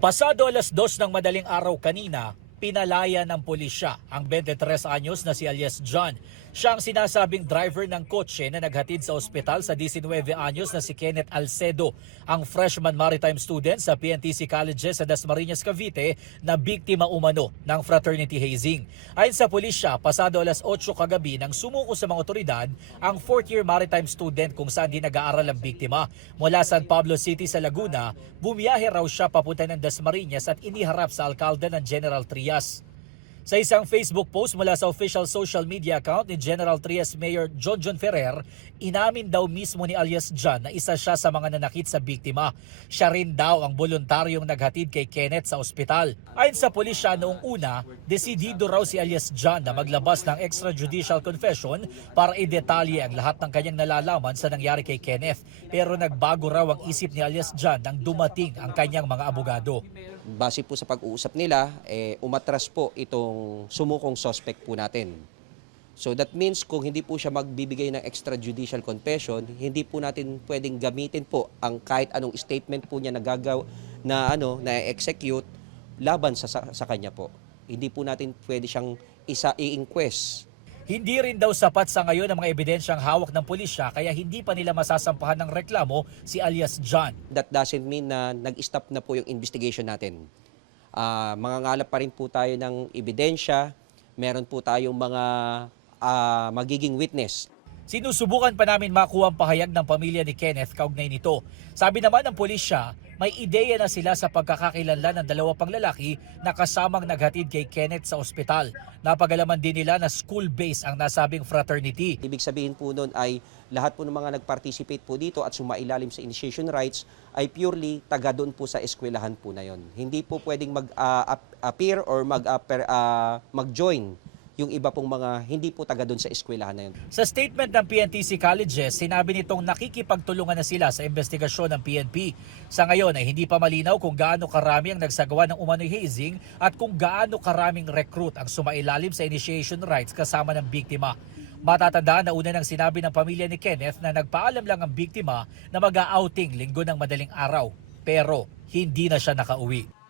Pasado alas 2 ng madaling araw kanina, pinalaya ng pulisya ang 23 anyos na si alias John. Siya ang sinasabing driver ng kotse na naghatid sa ospital sa 19 anyos na si Kenneth Alcedo, ang freshman maritime student sa PNTC Colleges sa Dasmariñas, Cavite na biktima umano ng fraternity hazing. Ayon sa pulisya, pasado alas 8 kagabi nang sumuko sa mga otoridad ang 4th-year maritime student kung saan din nag-aaral ang biktima. Mula San Pablo City sa Laguna, bumiyahe raw siya papunta ng Dasmariñas at iniharap sa alkalde ng General Trias. Sa isang Facebook post mula sa official social media account ni General Trias Mayor John Ferrer, inamin daw mismo ni alias John na isa siya sa mga nanakit sa biktima. Siya rin daw ang voluntaryong naghatid kay Kenneth sa ospital. Ayon sa pulisya noong una, desidido raw si alias John na maglabas ng extrajudicial confession para idetalye ang lahat ng kanyang nalalaman sa nangyari kay Kenneth. Pero nagbago raw ang isip ni alias John nang dumating ang kanyang mga abogado. Base po sa pag-uusap nila, umatras po itong sumukong suspect po natin. So that means kung hindi po siya magbibigay ng extrajudicial confession, hindi po natin pwedeng gamitin po ang kahit anong statement po niya na-execute laban sa kanya po. Hindi po natin pwede siyang i-inquest. Hindi rin daw sapat sa ngayon ang mga ebidensyang hawak ng pulisya kaya hindi pa nila masasampahan ng reklamo si alias John. That doesn't mean na nag-stop na po yung investigation natin. Mangangalap pa rin po tayo ng ebidensya, meron po tayong mga magiging witness. Sinusubukan pa namin makuha ang pahayag ng pamilya ni Kenneth kaugnay nito. Sabi naman ng pulisya, may ideya na sila sa pagkakakilanlan ng dalawa pang lalaki na kasamang naghatid kay Kenneth sa ospital. Napagalaman din nila na school-based ang nasabing fraternity. Ibig sabihin po nun ay lahat po ng mga nag-participate po dito at sumailalim sa initiation rights ay purely taga doon po sa eskwelahan po na yon. Hindi po pwedeng mag-appear or mag-join yung iba pong mga hindi po taga doon sa eskwelahan na yun. Sa statement ng PNTC Colleges, sinabi nitong nakikipagtulungan na sila sa investigasyon ng PNP. Sa ngayon ay hindi pa malinaw kung gaano karami ang nagsagawa ng umano'y hazing at kung gaano karaming recruit ang sumailalim sa initiation rights kasama ng biktima. Matatandaan na una nang sinabi ng pamilya ni Kenneth na nagpaalam lang ang biktima na mag-outing linggo ng madaling araw. Pero hindi na siya nakauwi.